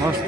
بس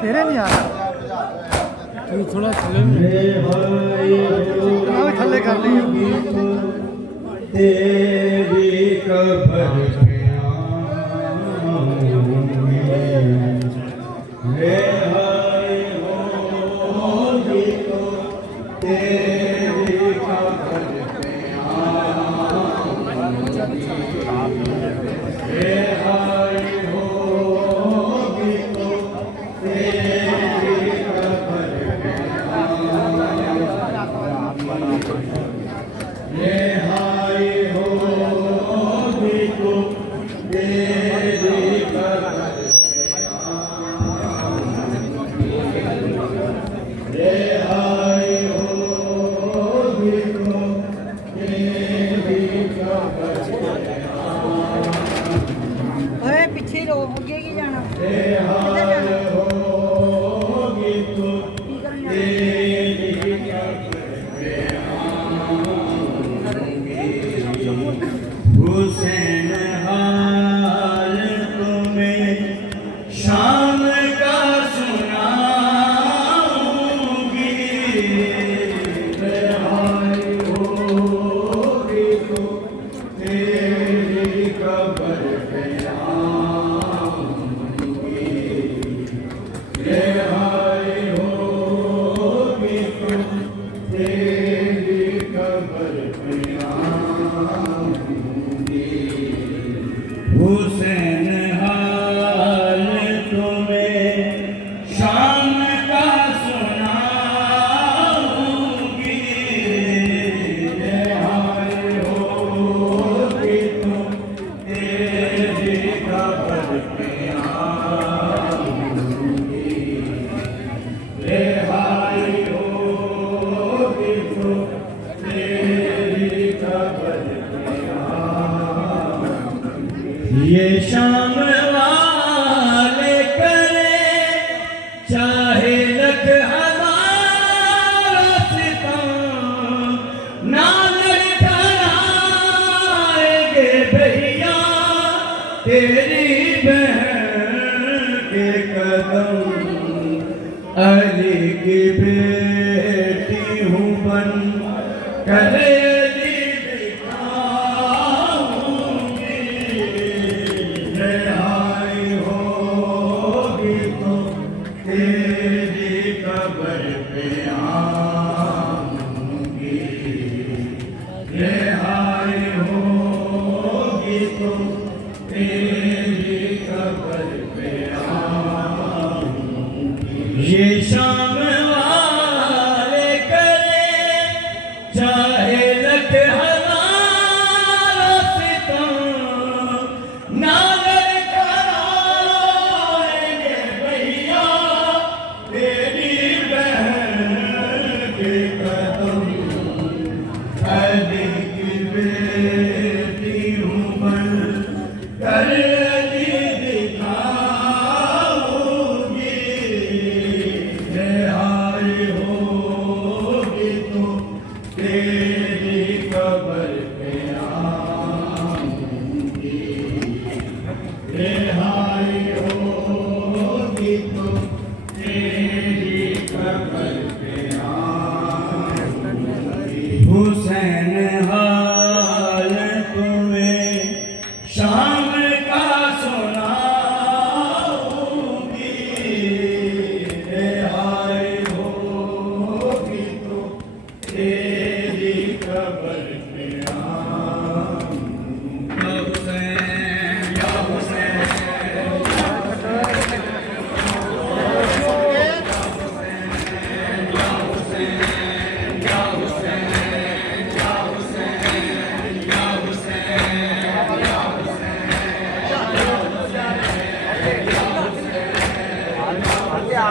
تیرے نہیں آ رہا تھوڑا تھلے تھلے کر لی تیری قبر میں آؤں رہائی ہوگی تو تیری قبر میں آؤں को तेरी खबर रिहाई होगी तो तेरी खबर ओए पीछे रो अगे की जाना रिहाई होगी तो की करना तेरी हुसैन हाल तुम्हें शाम का सुनाऊंगी रिहाई होगी तो तेरी खबर पे आऊंगी रिहाई होगी तो तेरी खबर पे हुसैन हाल तुम्हें शाम का सुनाऊंगी रिहाई होगी तो तेरी खबर पे आऊंगी रिहाई होगी तो तेरी खबर पे ये शाम वाले करे चाहे लख हजार सितम ना लड़खड़ाएंगे भैया तेरी बहन के कदम अली की बेटी हूँ बन करे रिहाई होगी तो तेरी खबर पे आऊंगी रिहाई होगी तो तेरी खबर पे आऊंगी ये शाम वाले करे चाहे लख हजार सितम ना लड़खड़ाएंगे भैया तेरी बहन के कदम अली की बेटी हूँ बन कर अली दिखाऊंगी रिहाई होगी तो तेरी खबर पे आऊंगी रिहाई होगी तो तेरी खबर पे आऊंगी हुसैन हाल तुम्हें शाम का सुनाऊंगी रिहाई होगी तो तेरी खबर पे आऊंगी या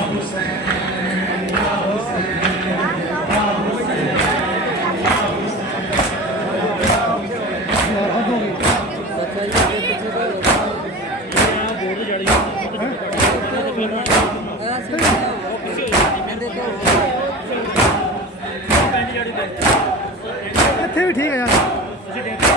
हुसैन ਇੱਥੇ ਵੀ ਠੀਕ ਹੈ ਯਾਰ